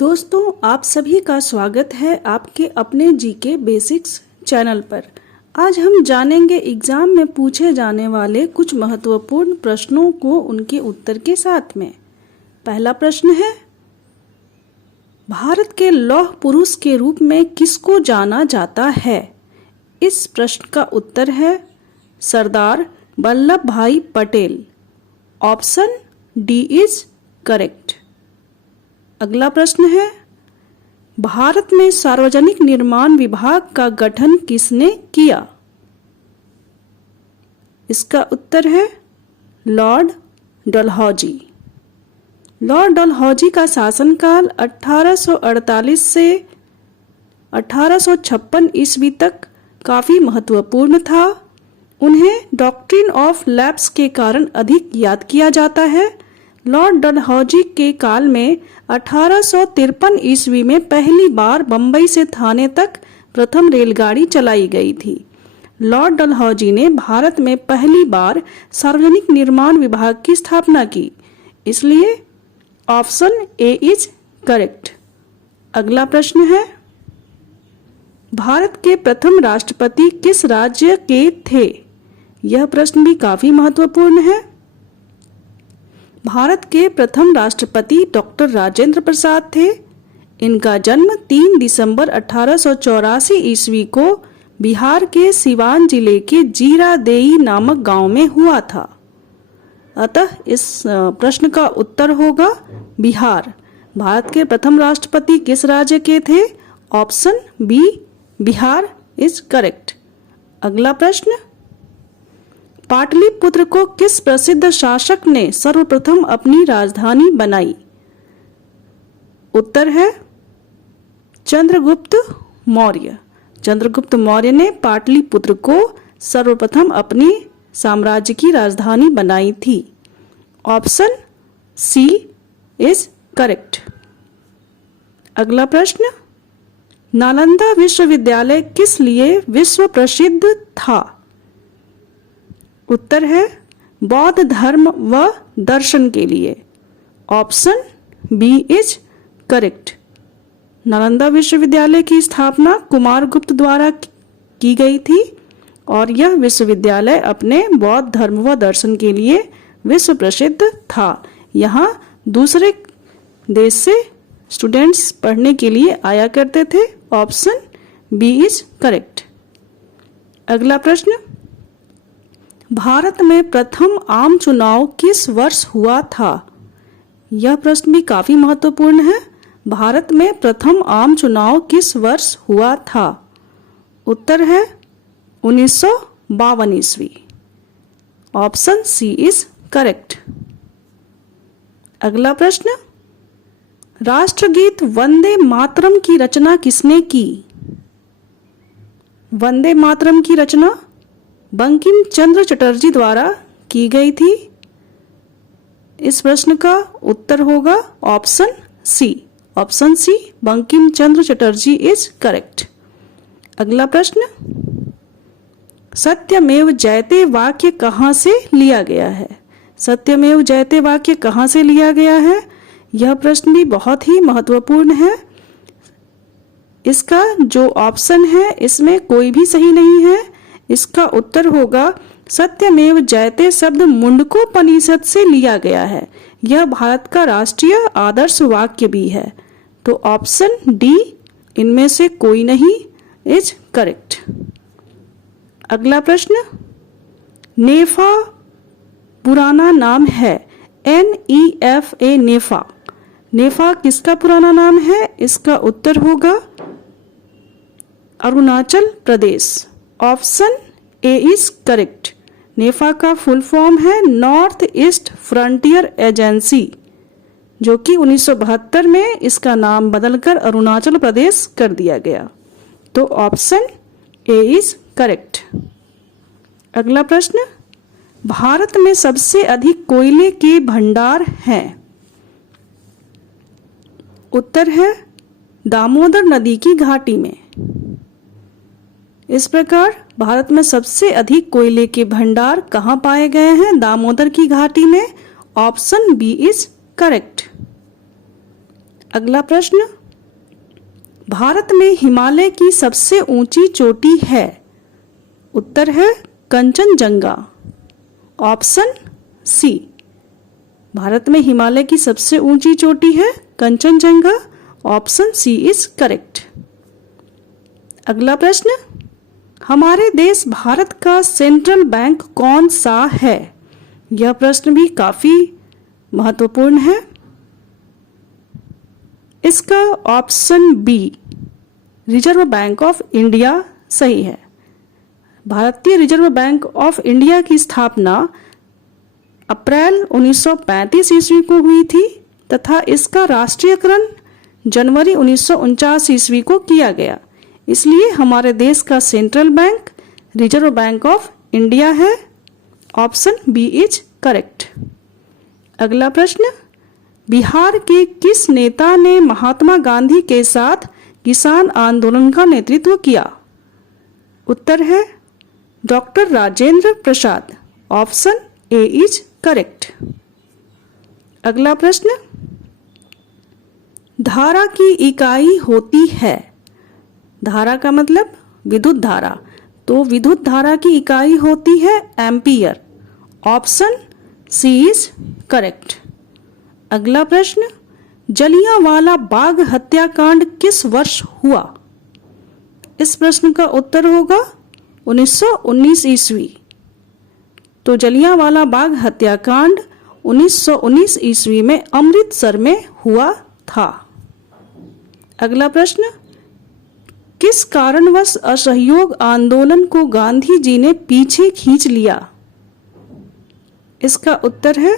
दोस्तों, आप सभी का स्वागत है आपके अपने जीके बेसिक्स चैनल पर। आज हम जानेंगे एग्जाम में पूछे जाने वाले कुछ महत्वपूर्ण प्रश्नों को उनके उत्तर के साथ में। पहला प्रश्न है, भारत के लौह पुरुष के रूप में किसको जाना जाता है? इस प्रश्न का उत्तर है सरदार वल्लभ भाई Patel. Option D is correct. अगला प्रश्न है, भारत में सार्वजनिक निर्माण विभाग का गठन किसने किया? इसका उत्तर है लॉर्ड डलहौजी। लॉर्ड डलहौजी का शासनकाल 1848 से 1856 ईस्वी तक काफी महत्वपूर्ण था। उन्हें डॉक्ट्रिन ऑफ लैप्स के कारण अधिक याद किया जाता है। लॉर्ड डलहौजी के काल में 1853 ईस्वी में पहली बार बंबई से थाने तक प्रथम रेलगाड़ी चलाई गई थी। लॉर्ड डलहौजी ने भारत में पहली बार सार्वजनिक निर्माण विभाग की स्थापना की, इसलिए ऑप्शन ए इज करेक्ट। अगला प्रश्न है, भारत के प्रथम राष्ट्रपति किस राज्य के थे? यह प्रश्न भी काफी महत्वपूर्ण है। भारत के प्रथम राष्ट्रपति डॉक्टर राजेंद्र प्रसाद थे। इनका जन्म 3 दिसंबर 1884 ईस्वी को बिहार के सिवान जिले के जीरादेई नामक गांव में हुआ था। अतः इस प्रश्न का उत्तर होगा बिहार। भारत के प्रथम राष्ट्रपति किस राज्य के थे? Option B Bihar is correct. अगला प्रश्न, पाटलिपुत्र को किस प्रसिद्ध शासक ने सर्वप्रथम अपनी राजधानी बनाई? उत्तर है चंद्रगुप्त मौर्य। चंद्रगुप्त मौर्य ने पाटलिपुत्र को सर्वप्रथम अपनी साम्राज्य की राजधानी बनाई थी। Option C is correct. अगला प्रश्न, नालंदा विश्वविद्यालय किस लिए विश्व प्रसिद्ध था? उत्तर है बौद्ध धर्म व दर्शन के लिए। Option B is correct. Nalanda विश्वविद्यालय की स्थापना कुमारगुप्त द्वारा की गई थी और यह विश्वविद्यालय अपने बौद्ध धर्म व दर्शन के लिए विश्व प्रसिद्ध था। यहाँ दूसरे देश से स्टूडेंट्स पढ़ने के लिए आया करते थे। Option B is correct. अगला प्रश्न, भारत में प्रथम आम चुनाव किस वर्ष हुआ था? यह प्रश्न भी काफी महत्वपूर्ण है। भारत में प्रथम आम चुनाव किस वर्ष हुआ था? उत्तर है 1952 ईस्वी। Option C is correct. अगला प्रश्न, राष्ट्रगीत वंदे मातरम की रचना किसने की? वंदे मातरम की रचना बंकिम चंद्र चटर्जी द्वारा की गई थी। इस प्रश्न का उत्तर होगा option C. Option C Bankim Chandra Chatterjee is correct. अगला प्रश्न, सत्यमेव जयते वाक्य कहाँ से लिया गया है? सत्यमेव जयते वाक्य कहाँ से लिया गया है? यह प्रश्न भी बहुत ही महत्वपूर्ण है। इसका जो ऑप्शन है इसमें कोई भी सही नहीं है। इसका उत्तर होगा सत्यमेव जयते शब्द मुंडकोपनिषद से लिया गया है। यह भारत का राष्ट्रीय आदर्श वाक्य भी है। तो ऑप्शन डी इनमें से कोई नहीं इज करेक्ट। अगला प्रश्न, नेफा पुराना नाम है? NEFA नेफा। नेफा किसका पुराना नाम है? इसका उत्तर होगा Arunachal Pradesh. Option A is correct. NEFA का फुल फॉर्म है नॉर्थ ईस्ट फ्रंटियर एजेंसी, जो कि 1972 में इसका नाम बदलकर अरुणाचल प्रदेश कर दिया गया। तो ऑप्शन ए इज करेक्ट। अगला प्रश्न, भारत में सबसे अधिक कोयले के भंडार हैं? उत्तर है दामोदर नदी की घाटी में। इस प्रकार भारत में सबसे अधिक कोयले के भंडार कहाँ पाए गए हैं? दामोदर की घाटी में। Option B is correct. अगला प्रश्न, भारत में हिमालय की सबसे ऊंची चोटी है? उत्तर है कंचनजंगा, ऑप्शन सी। भारत में हिमालय की सबसे ऊंची चोटी है Kanchenjunga, option C is correct. अगला प्रश्न, हमारे देश भारत का सेंट्रल बैंक कौन सा है? यह प्रश्न भी काफी महत्वपूर्ण है। इसका option B Reserve Bank of India सही है। भारतीय रिजर्व बैंक ऑफ इंडिया की स्थापना अप्रैल 1935 ईस्वी को हुई थी तथा इसका राष्ट्रीयकरण जनवरी 1949 ईस्वी को किया गया। इसलिए हमारे देश का central bank reserve Bank of India है, ऑप्शन बी इज करेक्ट। अगला प्रश्न, बिहार के किस नेता ने महात्मा गांधी के साथ किसान आंदोलन का नेतृत्व किया? उत्तर है doctor Rajendra Prasad, option A is correct. अगला प्रश्न, धारा की इकाई होती है? धारा का मतलब विद्युत धारा, तो विद्युत धारा की इकाई होती है ampere, option C is correct. अगला प्रश्न, जलियांवाला बाग हत्याकांड किस वर्ष हुआ? इस प्रश्न का उत्तर होगा 1919 ईस्वी। तो जलियांवाला बाग हत्याकांड 1919 ईस्वी में अमृतसर में हुआ था। अगला प्रश्न, किस कारणवश असहयोग आंदोलन को गांधी जी ने पीछे खींच लिया? इसका उत्तर है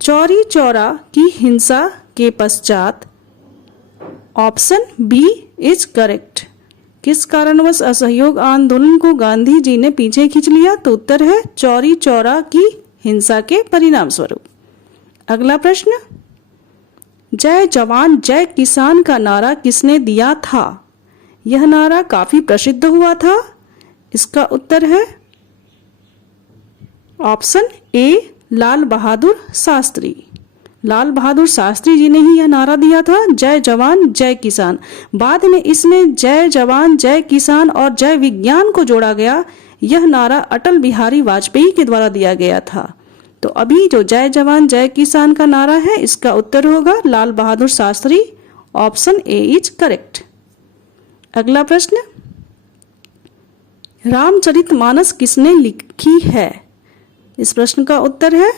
चौरी चौरा की हिंसा के पश्चात, ऑप्शन बी इज करेक्ट। किस कारणवश असहयोग आंदोलन को गांधी जी ने पीछे खींच लिया? तो उत्तर है चौरी चौरा की हिंसा के परिणाम स्वरूप। अगला प्रश्न, जय जवान जय किसान का नारा किसने दिया था? यह नारा काफी प्रसिद्ध हुआ था। इसका उत्तर है ऑप्शन ए लाल बहादुर शास्त्री। लाल बहादुर शास्त्री जी ने ही यह नारा दिया था, जय जवान जय किसान। बाद में इसमें जय जवान जय किसान और जय विज्ञान को जोड़ा गया। यह नारा अटल बिहारी वाजपेयी के द्वारा दिया गया था। तो अभी जो जय जवान जय किसान का नारा है, इसका उत्तर होगा Lal Bahadur Shastri, option A is correct. अगला प्रश्न, रामचरितमानस किसने लिखी है? इस प्रश्न का उत्तर है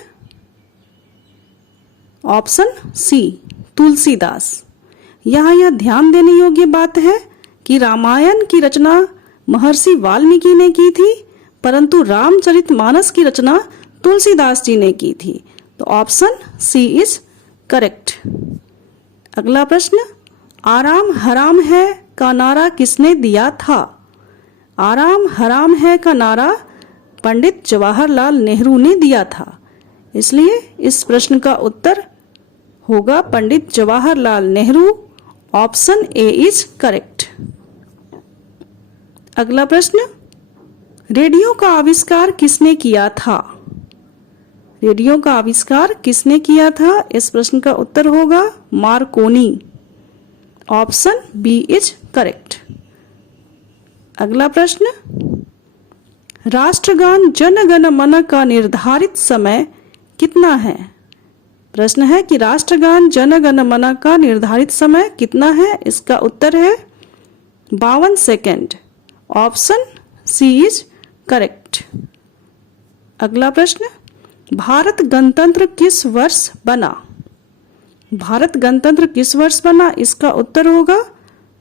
ऑप्शन सी तुलसीदास। यहाँ यह ध्यान देने योग्य बात है कि रामायण की रचना महर्षि वाल्मीकि ने की थी, परंतु रामचरितमानस की रचना तुलसीदास जी ने की थी। तो ऑप्शन सी इज करेक्ट। अगला प्रश्न, आराम हराम है का नारा किसने दिया था? आराम हराम है का नारा पंडित जवाहरलाल नेहरू ने दिया था। इसलिए इस प्रश्न का उत्तर होगा Pandit Jawaharlal Nehru, option A is correct. अगला प्रश्न, रेडियो का आविष्कार किसने किया था? रेडियो का आविष्कार किसने किया था? इस प्रश्न का उत्तर होगा Marconi, option B is correct. अगला प्रश्न, राष्ट्रगान जन गण मन का निर्धारित समय कितना है? प्रश्न है कि राष्ट्रगान जन गण मन का निर्धारित समय कितना है? इसका उत्तर है 52 second, option C is correct. अगला प्रश्न, भारत गणतंत्र किस वर्ष बना? भारत गणतंत्र किस वर्ष बना? इसका उत्तर होगा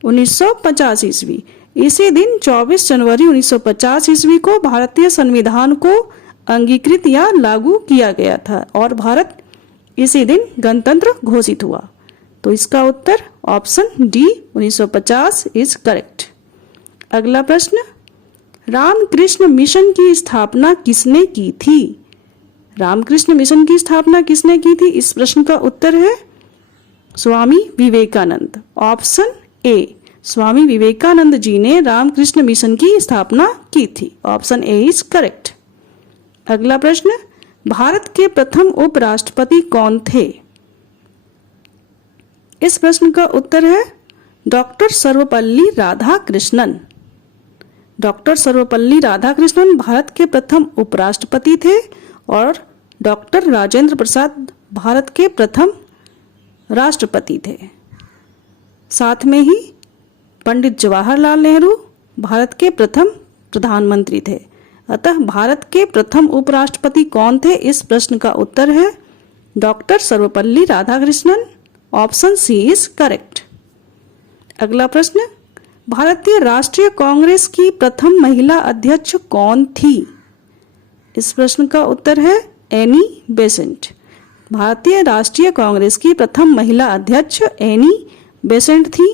1950 ईस्वी। इसी दिन 24 जनवरी 1950 ईस्वी को भारतीय संविधान को अंगीकृत या लागू किया गया था और भारत इसी दिन गणतंत्र घोषित हुआ। तो इसका उत्तर ऑप्शन डी 1950 इज करेक्ट। अगला प्रश्न, रामकृष्ण मिशन की स्थापना किसने की थी? रामकृष्ण मिशन की स्थापना किसने की थी? इस प्रश्न का उत्तर है स्वामी विवेकानंद, ऑप्शन ए। स्वामी विवेकानंद जी ने रामकृष्ण मिशन की स्थापना की थी, ऑप्शन ए इज करेक्ट। अगला प्रश्न, भारत के प्रथम उपराष्ट्रपति कौन थे? इस प्रश्न का उत्तर है डॉक्टर सर्वपल्ली राधाकृष्णन। डॉक्टर सर्वपल्ली राधाकृष्णन भारत के प्रथम उपराष्ट्रपति थे और डॉक्टर राजेंद्र प्रसाद भारत के प्रथम राष्ट्रपति थे। साथ में ही पंडित जवाहरलाल नेहरू भारत के प्रथम प्रधानमंत्री थे। अतः भारत के प्रथम उपराष्ट्रपति कौन थे? इस प्रश्न का उत्तर है doctor Sarvepalli Radhakrishnan. Option C is correct. अगला प्रश्न, भारतीय राष्ट्रीय कांग्रेस की प्रथम महिला अध्यक्ष कौन थी? इस प्रश्न का उत्तर है एनी बेसेंट। भारतीय राष्ट्रीय कांग्रेस की प्रथम महिला अध्यक्ष एनी बेसेंट थी।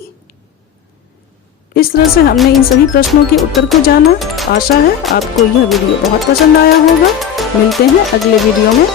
इस तरह से हमने इन सभी प्रश्नों के उत्तर को जाना। आशा है आपको यह वीडियो बहुत पसंद आया होगा। मिलते हैं अगले वीडियो में।